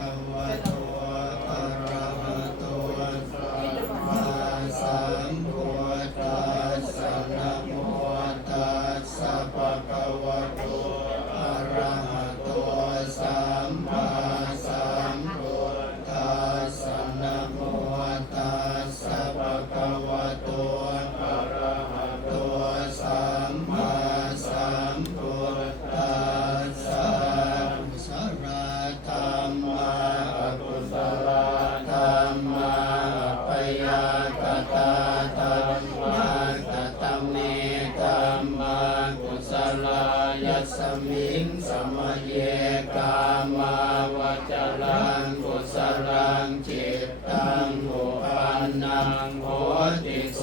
คะวะโต งจิตตังอุปันนังโหติส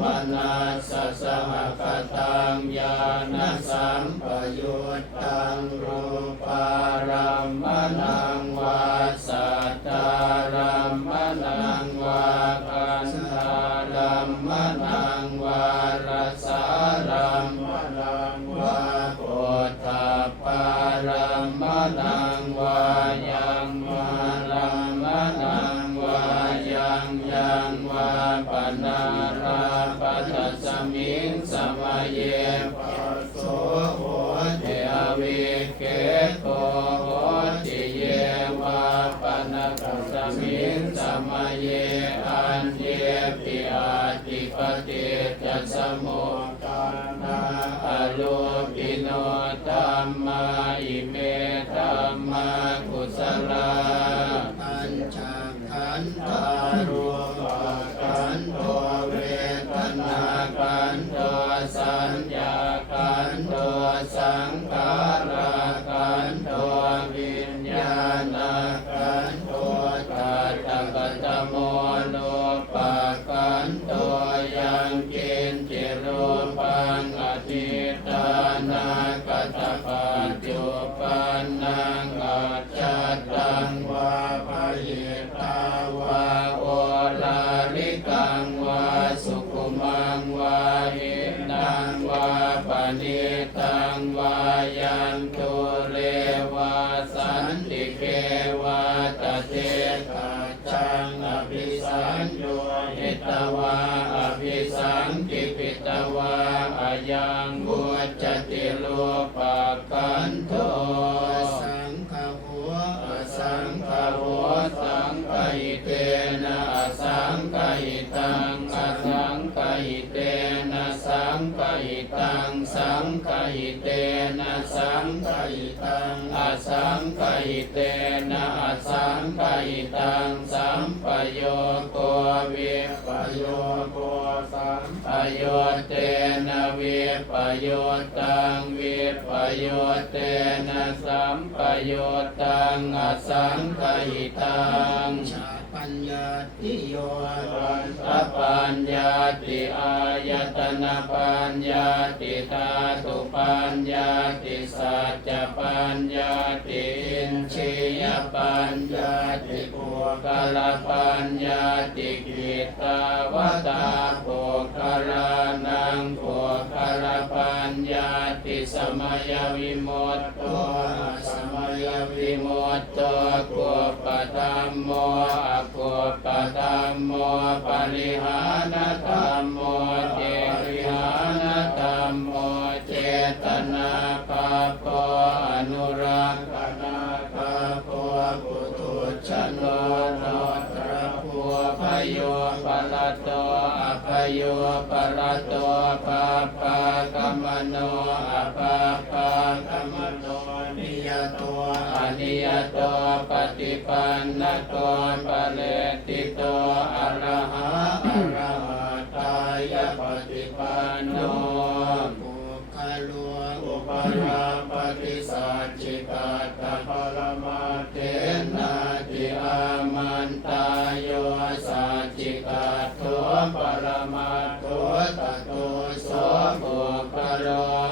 มนัสสะสหกตังญาณสัมปยุตตังรูปารัมมนังวาสัตตารัมมนังวาคันธารัมมนังวารสารัมมนังวาปุถทปารัมมนัง เยปิอาติปติจัสสมุ นิตังวายันตุเรวาสันติเกวาตเตกัจังอภิสันโยหิตวาอภิสังกิปิตวาอายัง โยเตนะวิปโยตังวิปโยเตนะสัมปโยตังอสังขยิตัง ปัญญาติโยปัญญปัญญาติอายตนะปัญญาติธาตุปัญญาติสัจจปัญญาติอินทรียปัญญาติปุกลปัญญาติกิตาวตาปุกลานังปุกลปัญญาติสมัยวิมุตโตสมัยวิมุตโตกุปตัมโมอ ปตัมโมปริหานธรรมโมเจริหานธรรมโมเจตนาปาปอนุรักษนาปาปปุตุชนโนตระพัวพโยปะละโตอภโยปะละโตปาปากมมโนอปาปากมมโนนิย นิยโตปฏิปันนโตปเลติโตอะระหะอะระหะตายปฏิปันโนปุคโลอุปราปฏิสัจจิกาตปรมาเทนาติอามันตายโยสัจจิกาโทปรมาโทตโตโสปุคโลอุ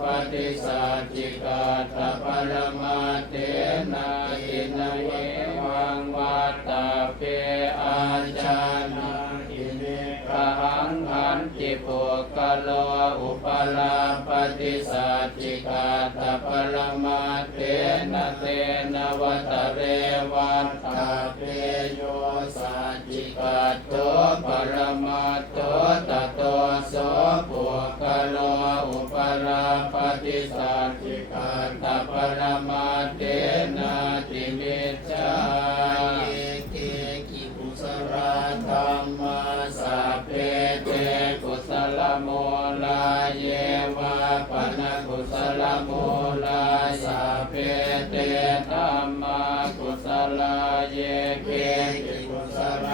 ปฏิสัจิกาตปรมาเตนะอินเววังวัตตาเปอาจานาอิเนกหังหันติปุกะโลอุปลาปฏิสัจิกาตปรมาเตนะเตนวัตเรวันตาเปโยสัจิกาโตปรมา ลาสัพเพเตธัมมากุศลาเยเกจิกุศล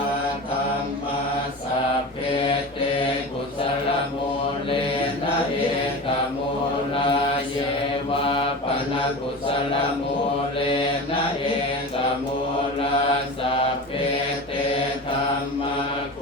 ธรรมาสัพเพเตกุศลโมเลนะเอกโมลาเยวะปนกุศลโมเลนะเอกโมลาสัพเพเตธัมมากุ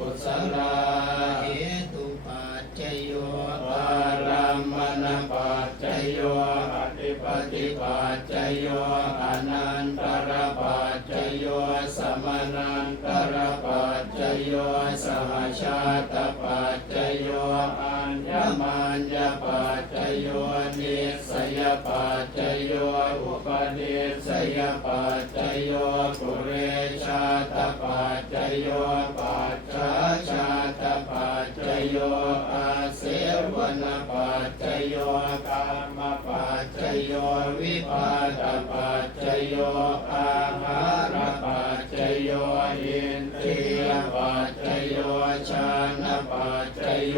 ติสยปัจจโยปุเรชาตปัจจโยปัจจาชาตปัจจโยอาเสวนปัจจโยกามปัจจโยวิปาตปัจจโยอาหารปัจจโยอินทรียปัจจโยชานะปัจจโย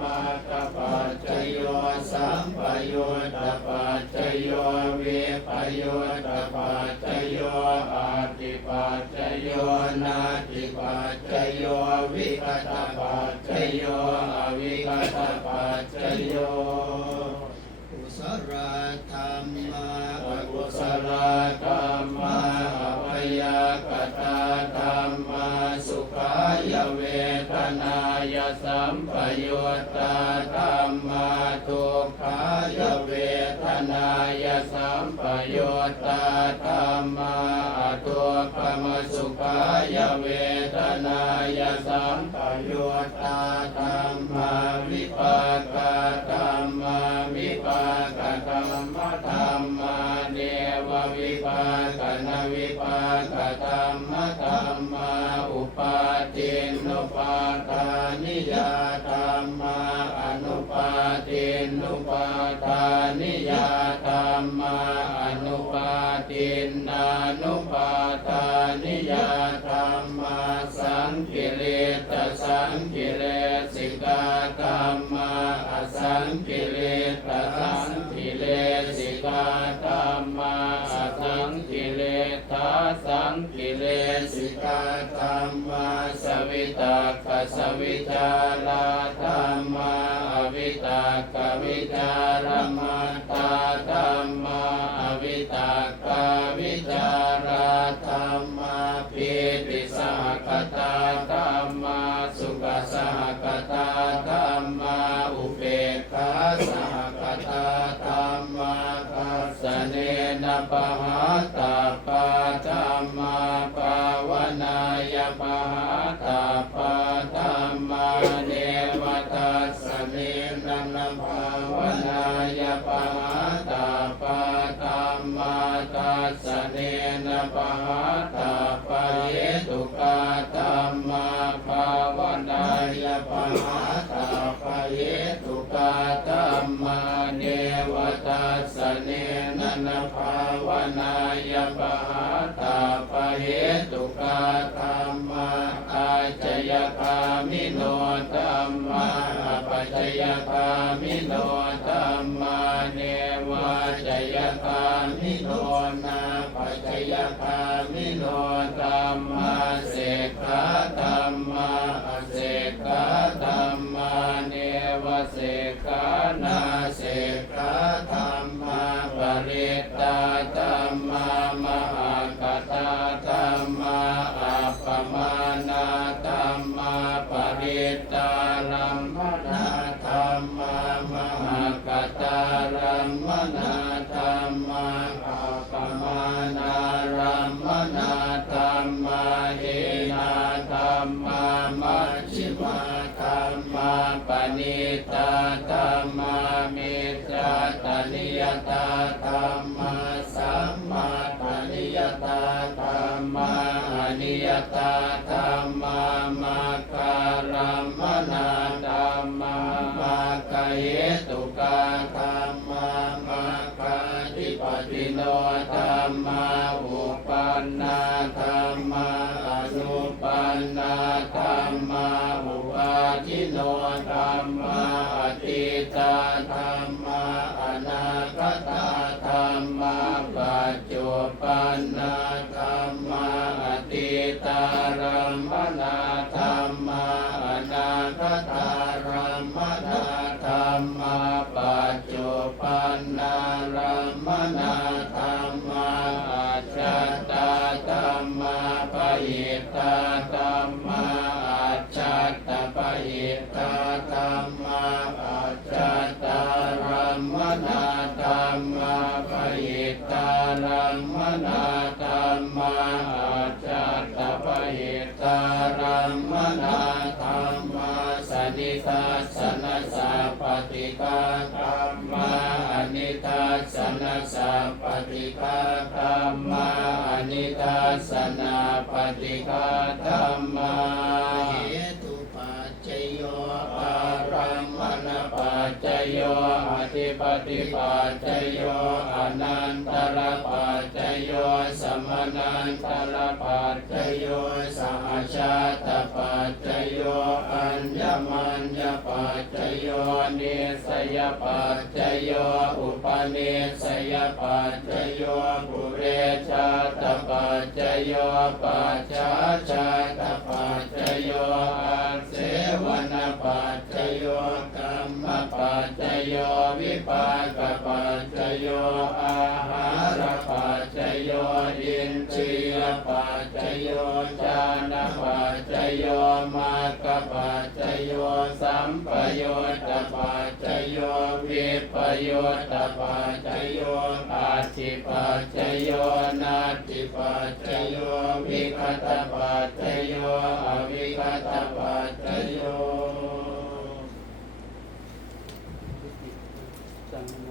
มาตปั โยตปัจจโยอาติปัจจโยนาติปัจจโยวิคตปัจจโยอวิคตปัจจโยกุสราธรรมาอกุศลธรรมาอภยก นายสัมปยุตตาธรรมาทุกขายเวทนายสัมปยุตตาธรรมาทุกขมสุขายเวทนายสัมปยุตตาธรรมาวิปากา นิยธรรมาอนุปาทินานุปาทานิยธรรมาสังกิเลสสังกิเลสิกาธรรมาอสังกิเลสสังกิเลสิกาธรรมาอสังกิเลสสังกิเลสิกาธรรมาสวิตากสวิจาราธรรมาอวิตากวิจารมา ยปะหาตาปาธรรมาเนวทัสสเนนะนะภาวนายปะหาตาปาธรรมาทัสสเนนะปะหาตาปะเหตุกาธรรมาภาวนายปะหาตาปะเหตุกาธรรมาเน นภาวนายปะหาตาปะเหตุกาธรรมาอาจยคามิโนธรรมาปัจจยคามิโนธรรมาเนวาจยคามิโนนาปัจจยคามิโนธรรมาเสกขาธรรมาเสกขาธรรมาเนวเสกขานาเสกขาธรรม ตาธรรมสัมมาปนิยตาธรรมานิยตาธรรมามาการมนาธรรมามาเกยตุ นนาธรรมาอติตารัม ฏิกาธรรมาอนิทัสสนสาปฏิกาธรรมาอนิทัสสนาปฏิกาธรรมา โยอธิปติปัจจโยอนันตรปัจจโยสมนันตรปัจจโยสหชาตปัจจโยอัญญมัญญปัจจโยเนสยปัจจโยอุปเนสยปัจจโยปุเรชาตปัจจโยปัจจาชาตปัจจโยอาเสวนปัจจโยกรรมปัจจโยวิปากปัจจโยอาหารปัจจโยอินทรียปัจจโยจานปัจจโยมาคปัจจโยสัมปโยตปัจจโยวิปโยตปัจจโยอาทิปัจจโยนาทิปัจจโยวิคตปัจจโยอวิคตปัจจโย สังโม